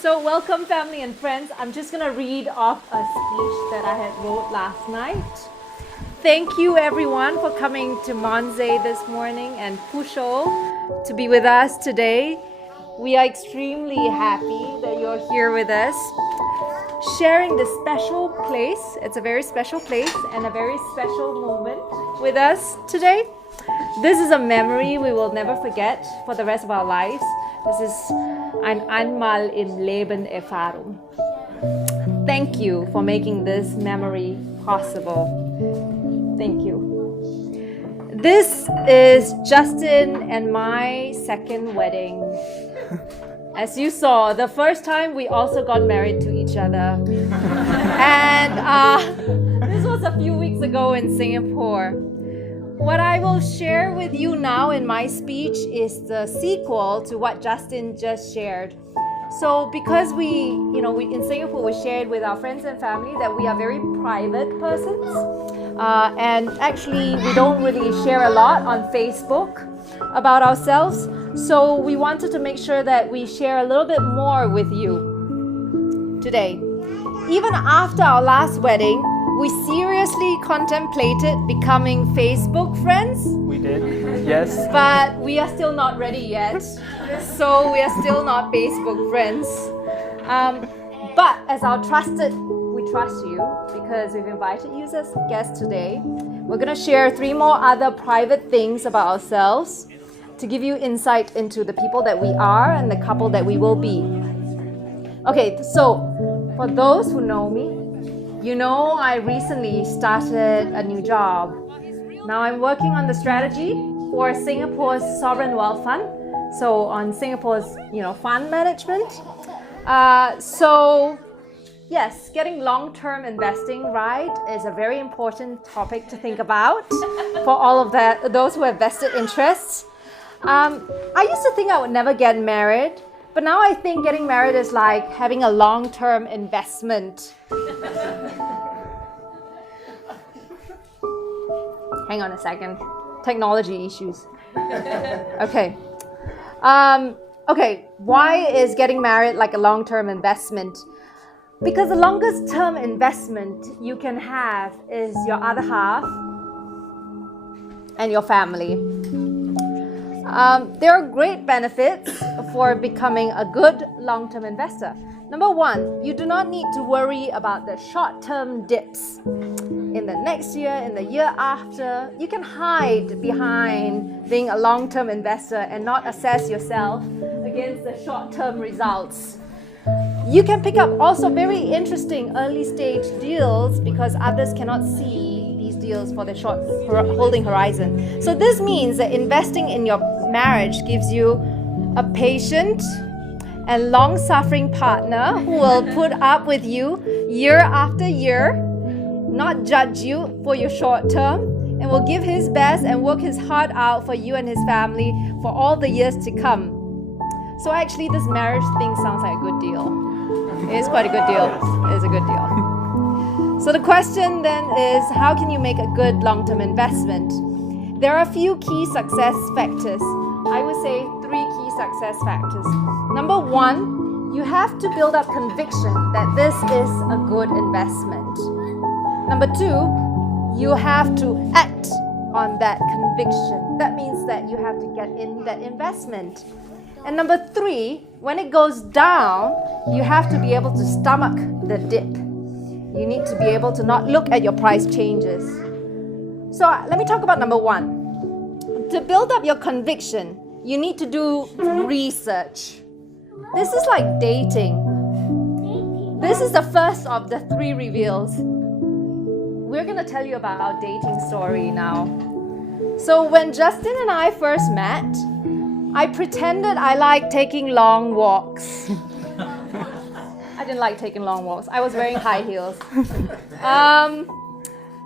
So welcome family and friends. I'm just going to read off a speech that I had wrote last night. Thank you everyone for coming to Mondsee this morning and Pusho to be with us today. We are extremely happy that you're here with us, sharing this special place. It's a very special place and a very special moment with us today. This is a memory we will never forget for the rest of our lives. This is ein Einmal im Leben Erfahrung. Thank you for making this memory possible. Thank you. This is Justin and my second wedding. As you saw, the first time we also got married to each other. And this was a few weeks ago in Singapore. What I will share with you now in my speech is the sequel to what Justin just shared. So because we in Singapore, we shared with our friends and family that we are very private persons. And actually, we don't really share a lot on Facebook about ourselves. So we wanted to make sure that we share a little bit more with you today. Even after our last wedding, we seriously contemplated becoming Facebook friends. We did, yes. But we are still not ready yet. So we are still not Facebook friends. But as our trusted, we trust you because we've invited you as guests today. We're going to share 3 more other private things about ourselves to give you insight into the people that we are and the couple that we will be. Okay, so for those who know me, you know I recently started a new job. Now I'm working on the strategy for Singapore's Sovereign Wealth Fund. So on Singapore's, fund management. So yes, getting long-term investing right is a very important topic to think about for all of those who have vested interests. I used to think I would never get married, but now I think getting married is like having a long-term investment. Hang on a second. Technology issues. Okay. Okay, why is getting married like a long-term investment? Because the longest term investment you can have is your other half and your family. There are great benefits for becoming a good long-term investor. Number 1, you do not need to worry about the short-term dips in the next year, in the year after. You can hide behind being a long-term investor and not assess yourself against the short-term results. You can pick up also very interesting early-stage deals because others cannot see these deals for the short holding horizon. So this means that investing in your marriage gives you a patient and long-suffering partner who will put up with you year after year, not judge you for your short term, and will give his best and work his heart out for you and his family for all the years to come. So actually, this marriage thing sounds like a good deal. It is quite a good deal. It is a good deal. So the question then is, how can you make a good long-term investment? There are a few key success factors. I would say 3 key success factors. Number 1, you have to build up conviction that this is a good investment. Number 2, you have to act on that conviction. That means that you have to get in that investment. And number 3, when it goes down, you have to be able to stomach the dip. You need to be able to not look at your price changes. So let me talk about number 1. To build up your conviction, you need to do research. This is like dating. This is the first of the 3 reveals. We're going to tell you about our dating story now. So when Justin and I first met, I pretended I liked taking long walks. I didn't like taking long walks. I was wearing high heels.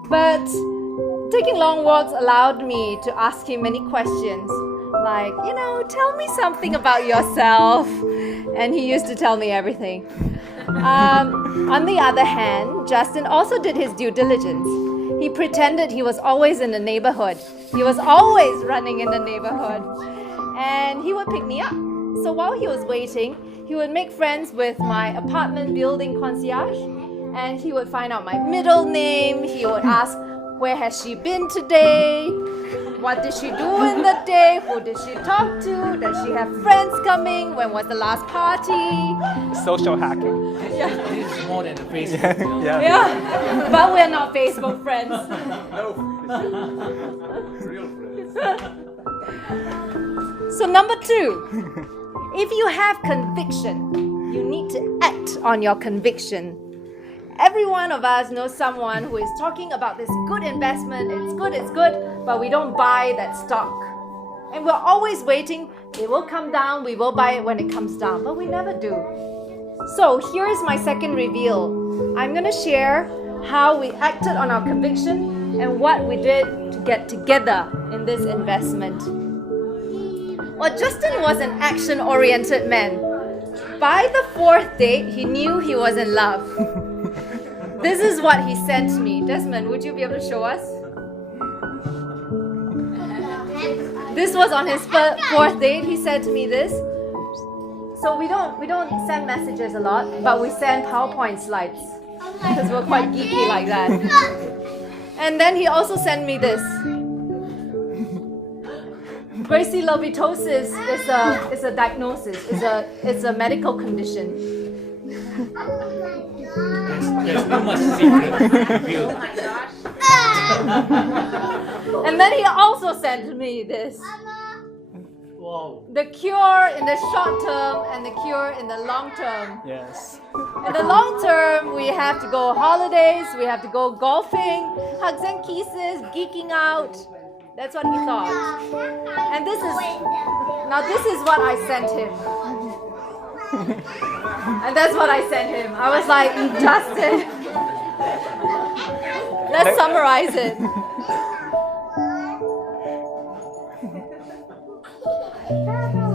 But taking long walks allowed me to ask him many questions. Like, tell me something about yourself. And he used to tell me everything. On the other hand, Justin also did his due diligence. He pretended he was always in the neighborhood. He was always running in the neighborhood. And he would pick me up. So while he was waiting, he would make friends with my apartment building concierge, and he would find out my middle name. He would ask, where has she been today? What did she do in the day? Who did she talk to? Does she have friends coming? When was the last party? Social hacking. Yeah. This is more than the Facebook. Yeah. But we're not Facebook friends. No. Real friends. So number 2, if you have conviction, you need to act on your conviction. Every one of us knows someone who is talking about this good investment, it's good, but we don't buy that stock. And we're always waiting, it will come down, we will buy it when it comes down, but we never do. So here is my second reveal. I'm going to share how we acted on our conviction and what we did to get together in this investment. Well, Justin was an action-oriented man. By the 4th date, he knew he was in love. This is what he sent me. Desmond, would you be able to show us? This was on his 4th date. He sent me this. So we don't send messages a lot, but we send PowerPoint slides because we're quite geeky like that. And then he also sent me this. Brachylovitosis is a diagnosis. It's a medical condition. There's too much secret revealed. Oh my gosh. And then he also sent me this. Wow. The cure in the short term and the cure in the long term. Yes. In the long term, we have to go holidays, we have to go golfing, hugs and kisses, geeking out. That's what he thought. And this is what I sent him. And that's what I sent him. I was like, Justin, let's summarize it.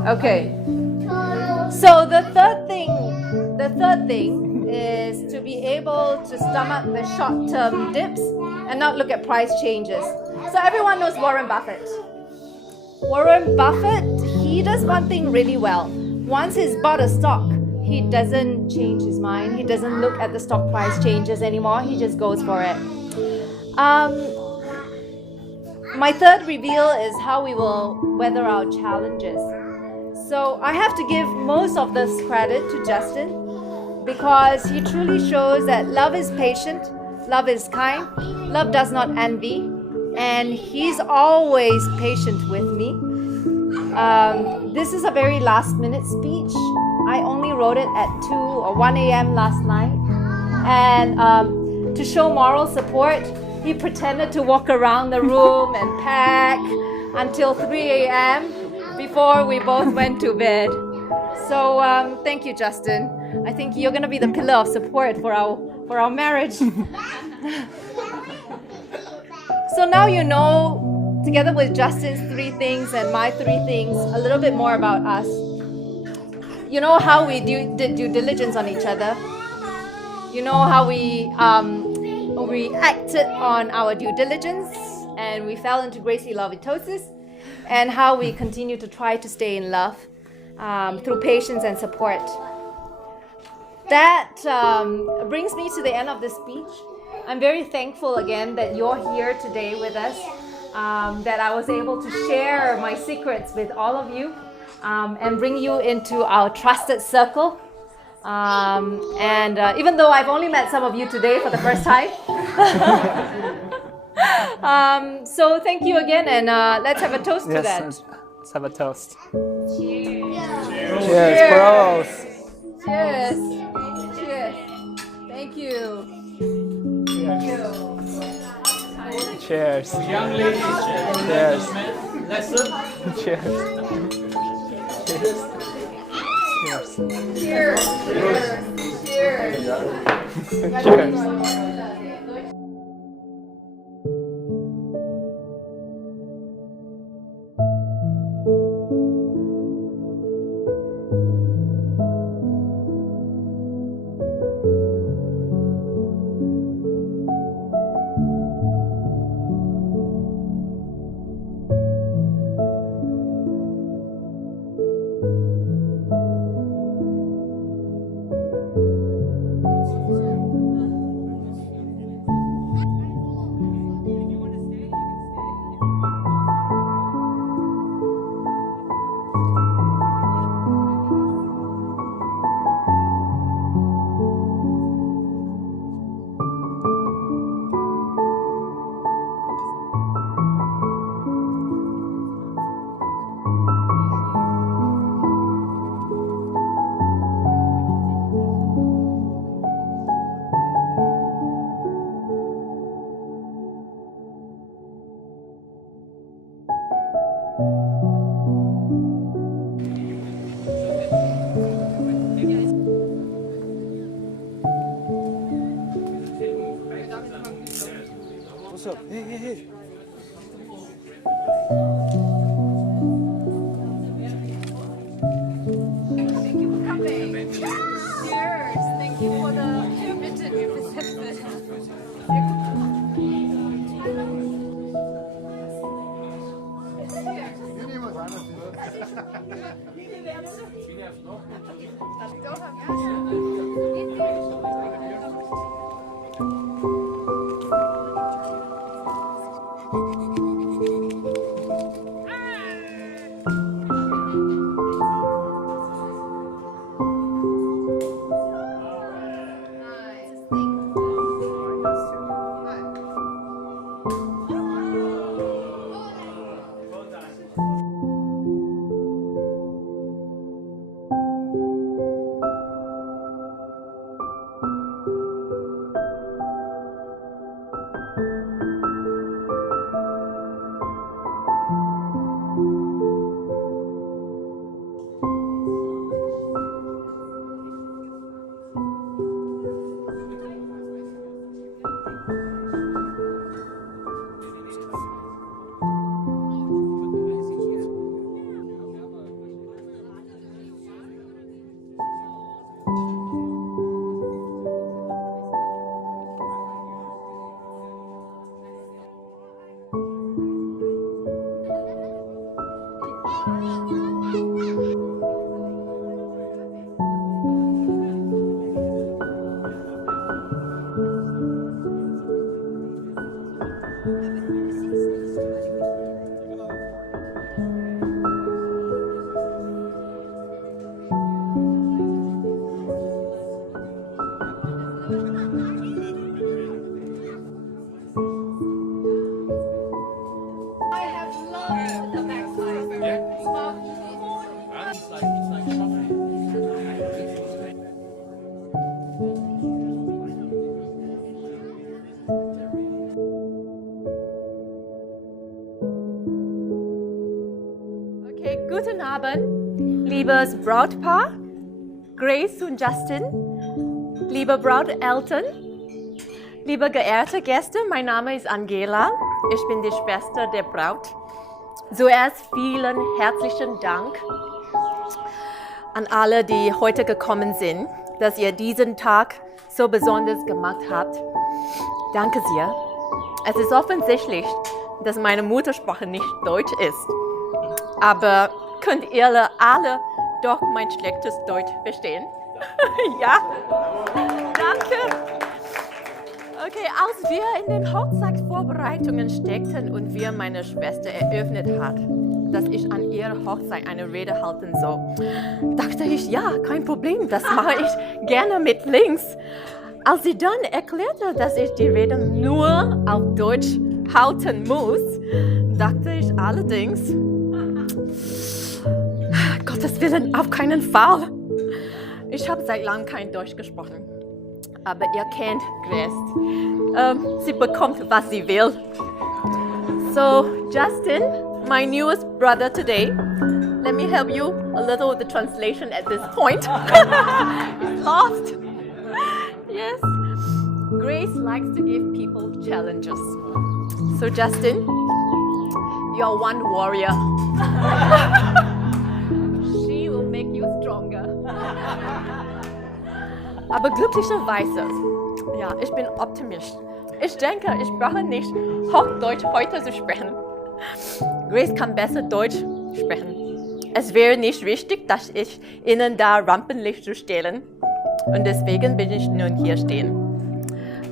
Okay. So the third thing is to be able to stomach the short-term dips and not look at price changes. So everyone knows Warren Buffett. Warren Buffett, he does one thing really well. Once he's bought a stock, he doesn't change his mind. He doesn't look at the stock price changes anymore. He just goes for it. My third reveal is how we will weather our challenges. So I have to give most of this credit to Justin because he truly shows that love is patient, love is kind, love does not envy, and he's always patient with me. This is a very last-minute speech. I only wrote it at 2 or 1 a.m. last night. And to show moral support, he pretended to walk around the room and pack until 3 a.m. before we both went to bed. So thank you, Justin. I think you're gonna be the pillar of support for our marriage. So now you know, together with Justin's 3 things and my 3 things, a little bit more about us. You know how we did due diligence on each other. You know how we acted on our due diligence and we fell into gracie lovitosis, and how we continue to try to stay in love through patience and support. That brings me to the end of this speech. I'm very thankful again that you're here today with us, that I was able to share my secrets with all of you and bring you into our trusted circle. And even though I've only met some of you today for the first time. So thank you again, and let's have a toast to that. Let's have a toast. Cheers. Cheers, bros. Cheers. Cheers. Thank you. Thank you. Cheers. Young ladies, Cheers. lesson. Cheers. Cheers. Cheers. Cheers. Cheers. Cheers. What's up? Hey. Thank you for coming. Cheers. Thank you for the written reception. I have loved the backside. It's like shopping. Okay, guten Abend, liebes Brautpaar, Grace und Justin, liebe Brauteltern, liebe geehrte Gäste, mein Name ist Angela, ich bin die Schwester der Braut. Zuerst vielen herzlichen Dank an alle, die heute gekommen sind, dass ihr diesen Tag so besonders gemacht habt. Danke sehr. Es ist offensichtlich, dass meine Muttersprache nicht Deutsch ist. Aber könnt ihr alle doch mein schlechtes Deutsch verstehen? Ja? Danke. Okay, als wir in den Hochzeitsvorbereitungen steckten und wir meine Schwester eröffnet hat, dass ich an ihrer Hochzeit eine Rede halten soll, dachte ich, ja, kein Problem, das mache ich gerne mit links. Als sie dann erklärte, dass ich die Rede nur auf Deutsch halten muss, dachte ich allerdings, Gottes Willen, auf keinen Fall. Ich habe seit langem kein Deutsch gesprochen. Aber ihr kennt Grace. Sie bekommt, was sie will. So, Justin, my newest brother today, let me help you a little with the translation at this point. He's lost. Yes. Grace likes to give people challenges. So, Justin, you're one warrior. She will make you stronger. Aber glücklicherweise, ja, ich bin Optimist. Ich denke, ich brauche nicht Hochdeutsch heute zu sprechen. Grace kann besser Deutsch sprechen. Es wäre nicht wichtig, dass ich Ihnen da Rampenlicht zu stehlen. Und deswegen bin ich nun hier stehen.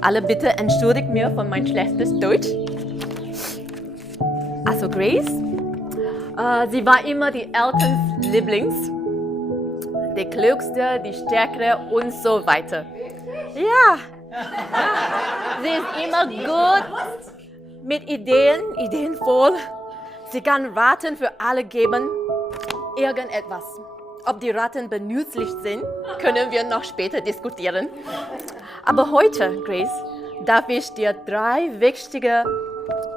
Alle bitte entschuldigt mir von mein schlechtes Deutsch. Also Grace, sie war immer die Elterns Lieblings. Die Klügste, die Stärkere und so weiter. Ja. Sie ist immer gut mit ideenvoll. Sie kann Raten für alle geben. Irgendetwas. Ob die Raten benützlich sind, können wir noch später diskutieren. Aber heute, Grace, darf ich dir 3 wichtige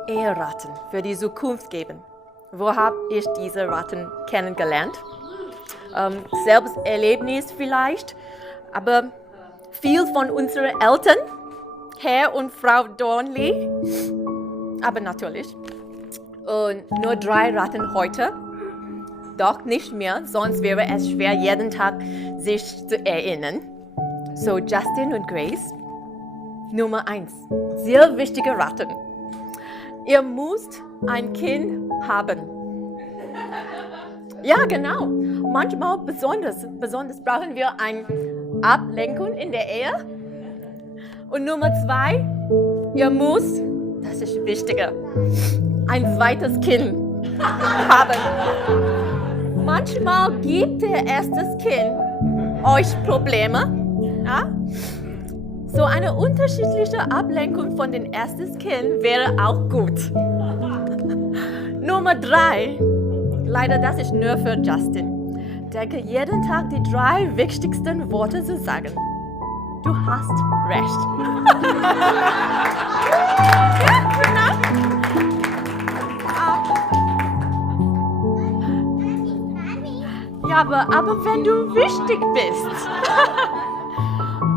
Eheraten für die Zukunft geben. Wo habe ich diese Raten kennengelernt? Selbsterlebnis vielleicht, aber viel von unseren Eltern, Herr und Frau Dornley, aber natürlich. Und nur 3 Raten heute, doch nicht mehr, sonst wäre es schwer, jeden Tag sich zu erinnern. So, Justin und Grace, Nummer 1, sehr wichtige Raten. Ihr müsst ein Kind haben. Ja, genau. Manchmal besonders brauchen wir eine Ablenkung in der Ehe. Und Nummer 2, ihr müsst, das ist wichtiger, ein zweites Kind haben. Manchmal gibt der erste Kind euch Probleme. Ja? So eine unterschiedliche Ablenkung von dem ersten Kind wäre auch gut. Nummer 3. Leider, das ist nur für Justin. Denke jeden Tag die 3 wichtigsten Worte zu sagen. Du hast recht. Ja, genau. Ja, aber wenn du wichtig bist.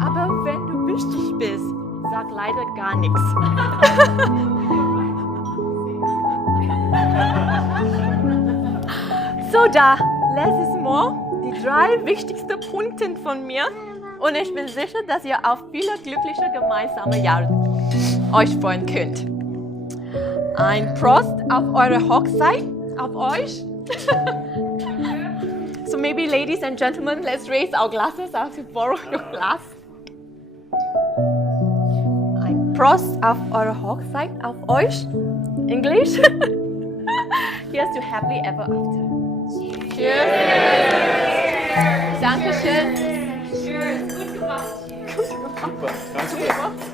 Aber wenn du wichtig bist, sag leider gar nichts. So, da, letztes Mal die 3 wichtigsten Punkte von mir und ich bin sicher, dass ihr auf viele glückliche gemeinsame Jahre euch freuen könnt. Ein Prost auf eure Hochzeit, auf euch. So maybe ladies and gentlemen, let's raise our glasses. I'll have to borrow your glass. Ein Prost auf eure Hochzeit, auf euch. English. Here's to happily ever after. Cheers. Dankeschön. Cheers. Gut gemacht. Super, danke.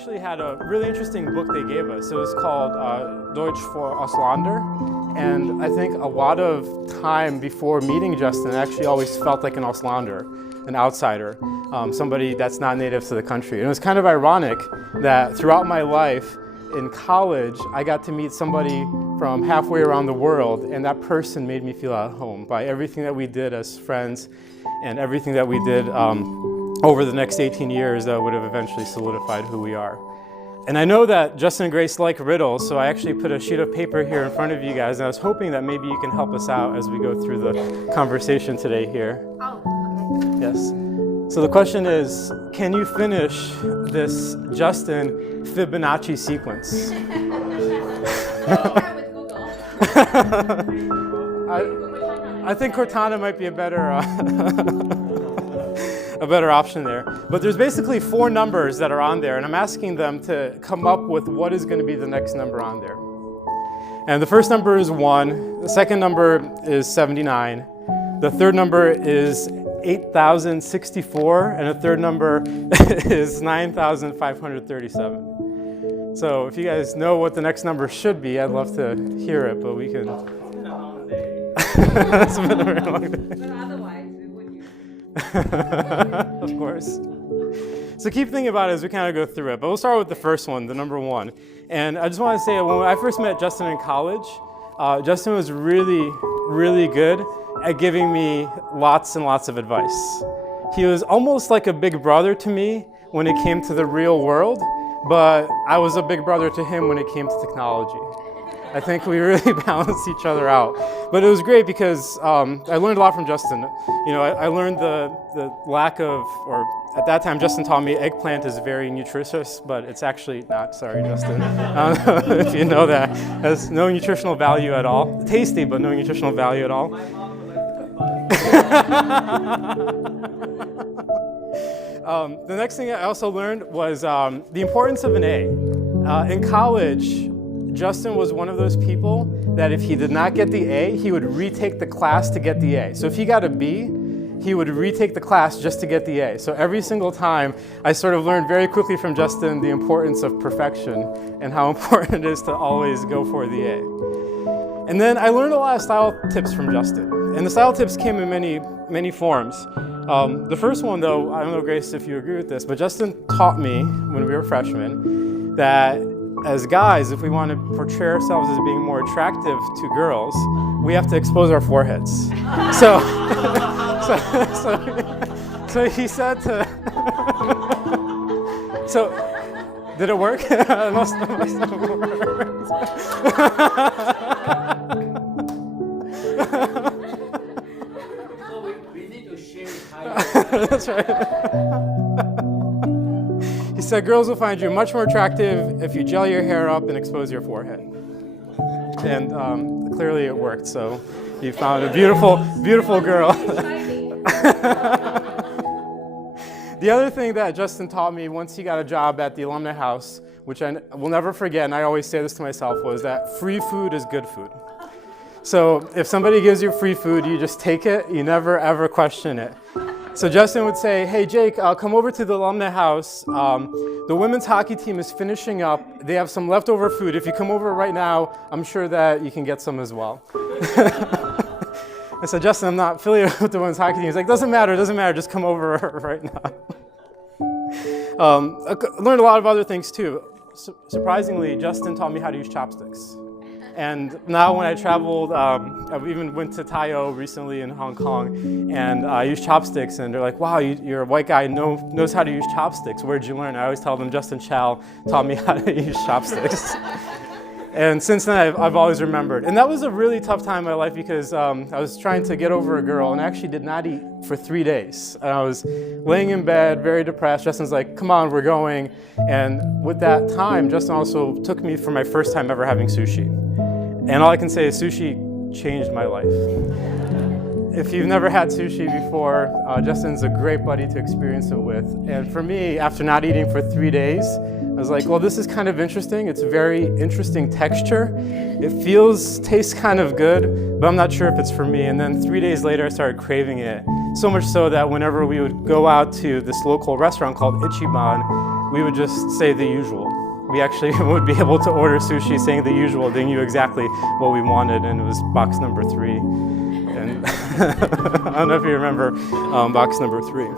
actually had a really interesting book they gave us. It was called Deutsch for Auslander. And I think a lot of time before meeting Justin, I actually always felt like an Auslander, an outsider, somebody that's not native to the country. And it was kind of ironic that throughout my life in college, I got to meet somebody from halfway around the world, and that person made me feel at home by everything that we did as friends and everything that we did over the next 18 years that would have eventually solidified who we are. And I know that Justin and Grace like riddles, so I actually put a sheet of paper here in front of you guys, and I was hoping that maybe you can help us out as we go through the conversation today here. Oh, okay. Yes. So the question is, can you finish this Justin Fibonacci sequence? Try with Google. I think Cortana might be a better a better option there. But there's basically 4 numbers that are on there, and I'm asking them to come up with what is going to be the next number on there. And the first number is 1, the second number is 79, the third number is 8,064, and the third number is 9,537. So if you guys know what the next number should be, I'd love to hear it, but we can... It's been a very long day. But otherwise, we would use Of course. So keep thinking about it as we kind of go through it. But we'll start with the first one, the number 1. And I just want to say, when I first met Justin in college, Justin was really, really good at giving me lots and lots of advice. He was almost like a big brother to me when it came to the real world, but I was a big brother to him when it came to technology. I think we really balanced each other out. But it was great because I learned a lot from Justin. You know, I learned the lack of, or at that time, Justin taught me eggplant is very nutritious, but it's actually not. Sorry, Justin. I don't know if you know that. It has no nutritional value at all. Tasty, but no nutritional value at all. The next thing I also learned was the importance of an A. In college, Justin was one of those people that if he did not get the A, he would retake the class to get the A. So if he got a B, he would retake the class just to get the A. So every single time, I sort of learned very quickly from Justin the importance of perfection and how important it is to always go for the A. And then I learned a lot of style tips from Justin. And the style tips came in many forms. The first one, though, I don't know, Grace, if you agree with this, but Justin taught me when we were freshmen that as guys, if we want to portray ourselves as being more attractive to girls, we have to expose our foreheads. So he said to... So, did it work? Most of us have worked. We need to share That's right. He said girls will find you much more attractive if you gel your hair up and expose your forehead. And clearly it worked, so you found a beautiful, beautiful girl. The other thing that Justin taught me once he got a job at the Alumni House, which I will never forget, and I always say this to myself, was that free food is good food. So if somebody gives you free food, you just take it, you never ever question it. So Justin would say, hey Jake, come over to the Alumni House. The women's hockey team is finishing up. They have some leftover food. If you come over right now, I'm sure that you can get some as well. I said, Justin, I'm not affiliated with the women's hockey team. He's like, doesn't matter, just come over right now. I learned a lot of other things too. Surprisingly, Justin taught me how to use chopsticks. And now when I traveled, I even went to Tayo recently in Hong Kong, and I used chopsticks, and they're like, wow, you're a white guy, knows how to use chopsticks. Where'd you learn? I always tell them Justin Chow taught me how to use chopsticks. And since then, I've always remembered. And that was a really tough time in my life because I was trying to get over a girl and I actually did not eat for 3 days. And I was laying in bed, very depressed. Justin's like, come on, we're going. And with that time, Justin also took me for my first time ever having sushi. And all I can say is sushi changed my life. If you've never had sushi before, Justin's a great buddy to experience it with. And for me, after not eating for 3 days, I was like, well, this is kind of interesting. It's a very interesting texture. It tastes kind of good, but I'm not sure if it's for me. And then 3 days later, I started craving it. So much so that whenever we would go out to this local restaurant called Ichiban, we would just say the usual. We actually would be able to order sushi saying the usual. They knew exactly what we wanted, and it was box number 3. And I don't know if you remember box number 3.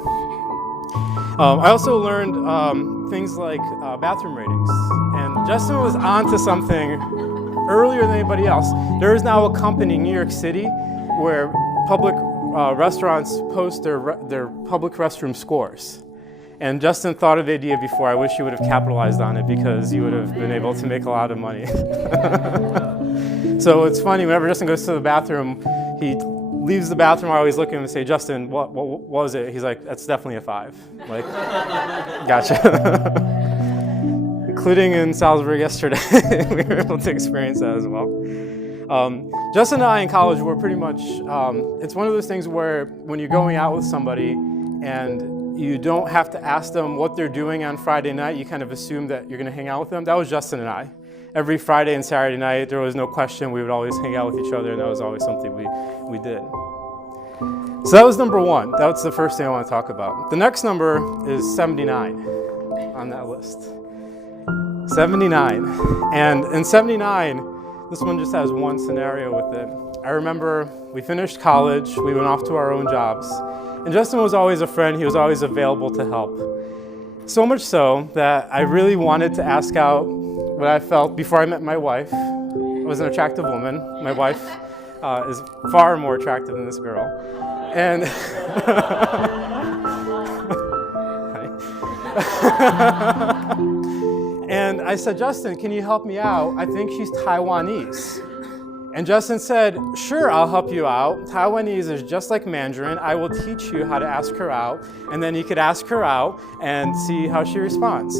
I also learned things like bathroom ratings. And Justin was onto something earlier than anybody else. There is now a company in New York City where public restaurants post their public restroom scores. And Justin thought of the idea before. I wish he would have capitalized on it because he would have been able to make a lot of money. So it's funny, whenever Justin goes to the bathroom, he leaves the bathroom, I always look at him and say, Justin, what was it? He's like, that's definitely a 5. Like, gotcha. Including in Salzburg yesterday, we were able to experience that as well. Justin and I in college were pretty much, it's one of those things where when you're going out with somebody and you don't have to ask them what they're doing on Friday night, you kind of assume that you're going to hang out with them. That was Justin and I. Every Friday and Saturday night, there was no question. We would always hang out with each other, and that was always something we did. So that was number 1. That was the first thing I want to talk about. The next number is 79 on that list. 79. And in 79, this one just has one scenario with it. I remember we finished college, we went off to our own jobs, and Justin was always a friend. He was always available to help. So much so that I really wanted to ask out what I felt before I met my wife. I was an attractive woman. My wife is far more attractive than this girl. And and I said, Justin, can you help me out? I think she's Taiwanese. And Justin said, sure, I'll help you out. Taiwanese is just like Mandarin. I will teach you how to ask her out. And then you could ask her out and see how she responds.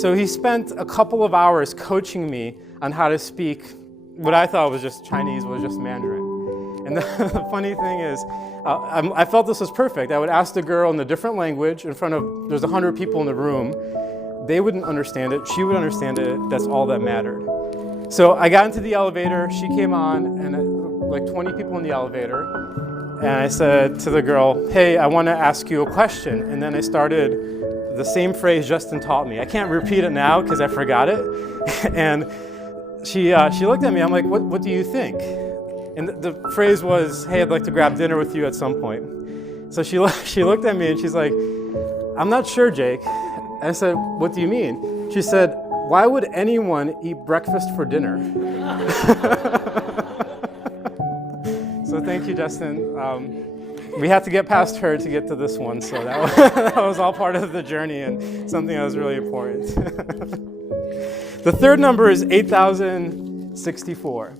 So he spent a couple of hours coaching me on how to speak what I thought was just Chinese, was just Mandarin. And the funny thing is, I felt this was perfect. I would ask the girl in a different language in front of, there's 100 people in the room. They wouldn't understand it. She would understand it. That's all that mattered. So I got into the elevator. She came on, and like 20 people in the elevator. And I said to the girl, hey, I want to ask you a question. And then I started the same phrase Justin taught me. I can't repeat it now because I forgot it. And she looked at me. I'm like, what do you think? And the phrase was, hey, I'd like to grab dinner with you at some point. So she looked at me and she's like, I'm not sure, Jake. I said, what do you mean? She said, why would anyone eat breakfast for dinner? So thank you, Justin. We had to get past her to get to this one, so that was all part of the journey and something that was really important. The third number is 8,064.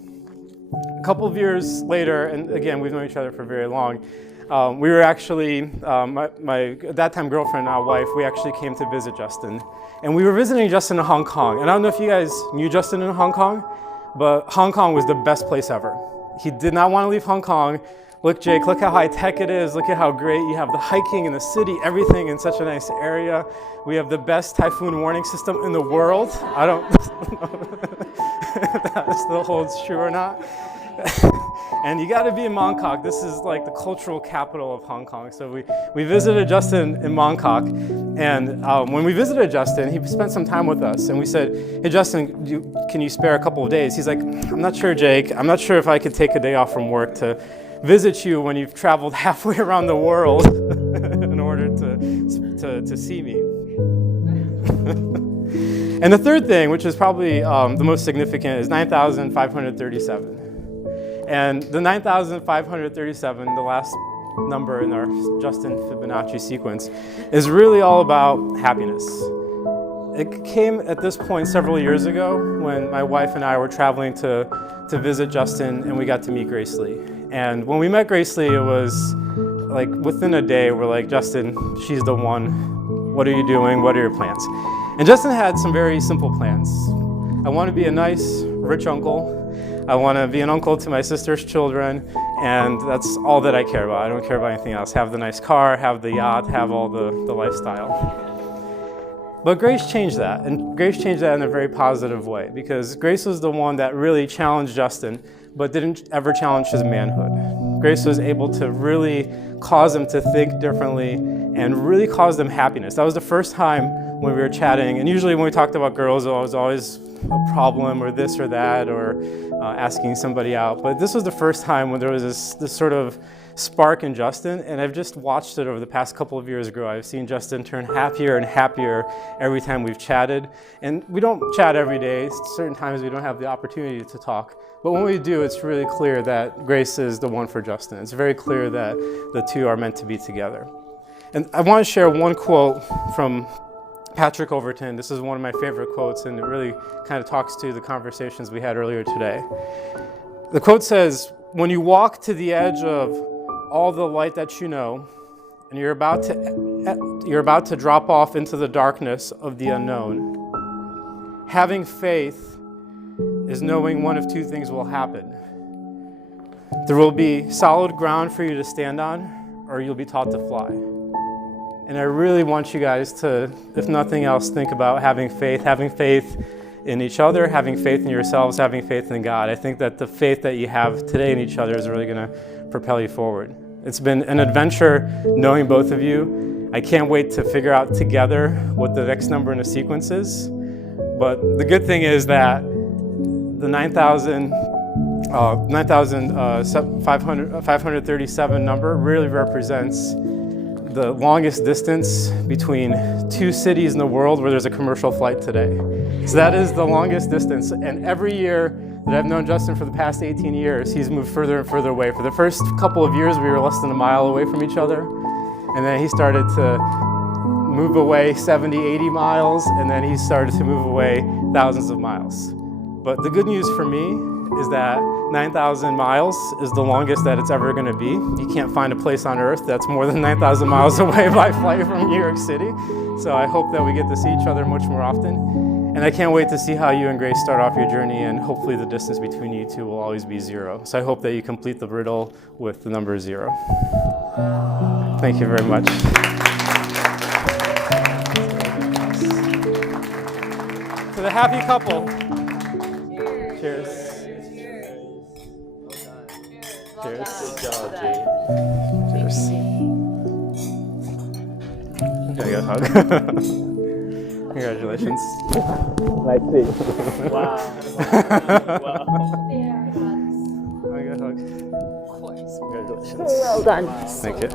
A couple of years later, and again, we've known each other for very long, we were actually, my at that time girlfriend, now wife, we actually came to visit Justin. And we were visiting Justin in Hong Kong. And I don't know if you guys knew Justin in Hong Kong, but Hong Kong was the best place ever. He did not want to leave Hong Kong. Look, Jake, look how high tech it is. Look at how great you have the hiking in the city, everything in such a nice area. We have the best typhoon warning system in the world. I don't know if that still holds true or not. And you got to be in Mongkok. This is like the cultural capital of Hong Kong. So we visited Justin in Mongkok. And when we visited Justin, he spent some time with us. And we said, hey, Justin, can you spare a couple of days? He's like, I'm not sure, Jake. I'm not sure if I could take a day off from work to visit you when you've traveled halfway around the world in order to see me. And the third thing, which is probably the most significant, is 9,537. And the 9,537, the last number in our Justin Fibonacci sequence, is really all about happiness. It came at this point several years ago when my wife and I were traveling to visit Justin, and we got to meet Grace Lee. And when we met Grace Lee, it was like within a day, we're like, Justin, she's the one. What are you doing? What are your plans? And Justin had some very simple plans. I want to be a nice, rich uncle. I want to be an uncle to my sister's children, and that's all that I care about. I don't care about anything else. Have the nice car, have the yacht, have all the lifestyle. But Grace changed that, and Grace changed that in a very positive way, because Grace was the one that really challenged Justin, but didn't ever challenge his manhood. Grace was able to really cause him to think differently and really caused them happiness. That was the first time when we were chatting, and usually when we talked about girls, it was always a problem or this or that, or asking somebody out. But this was the first time when there was this sort of spark in Justin, and I've just watched it over the past couple of years grow. I've seen Justin turn happier and happier every time we've chatted. And we don't chat every day. Certain times we don't have the opportunity to talk. But when we do, it's really clear that Grace is the one for Justin. It's very clear that the two are meant to be together. And I want to share one quote from Patrick Overton. This is one of my favorite quotes, and it really kind of talks to the conversations we had earlier today. The quote says, "When you walk to the edge of all the light that you know, and you're about to drop off into the darkness of the unknown, having faith is knowing one of two things will happen. There will be solid ground for you to stand on, or you'll be taught to fly." And I really want you guys to, if nothing else, think about having faith in each other, having faith in yourselves, having faith in God. I think that the faith that you have today in each other is really going to propel you forward. It's been an adventure knowing both of you. I can't wait to figure out together what the next number in the sequence is. But the good thing is that the 9,537 number really represents the longest distance between two cities in the world where there's a commercial flight today. So that is the longest distance. And every year that I've known Justin for the past 18 years, he's moved further and further away. For the first couple of years, we were less than a mile away from each other. And then he started to move away 70, 80 miles, and then he started to move away thousands of miles. But the good news for me is that 9,000 miles is the longest that it's ever going to be. You can't find a place on Earth that's more than 9,000 miles away by flight from New York City. So I hope that we get to see each other much more often. And I can't wait to see how you and Grace start off your journey, and hopefully the distance between you two will always be 0. So I hope that you complete the riddle with the number 0. Thank you very much. To the happy couple. Cheers. Cheers. Good job, Jay. Cheers. Can I get a hug? Congratulations. Nice seeing you. Wow. Wow. I got a hug. Of course. Congratulations. Well done. Thank you.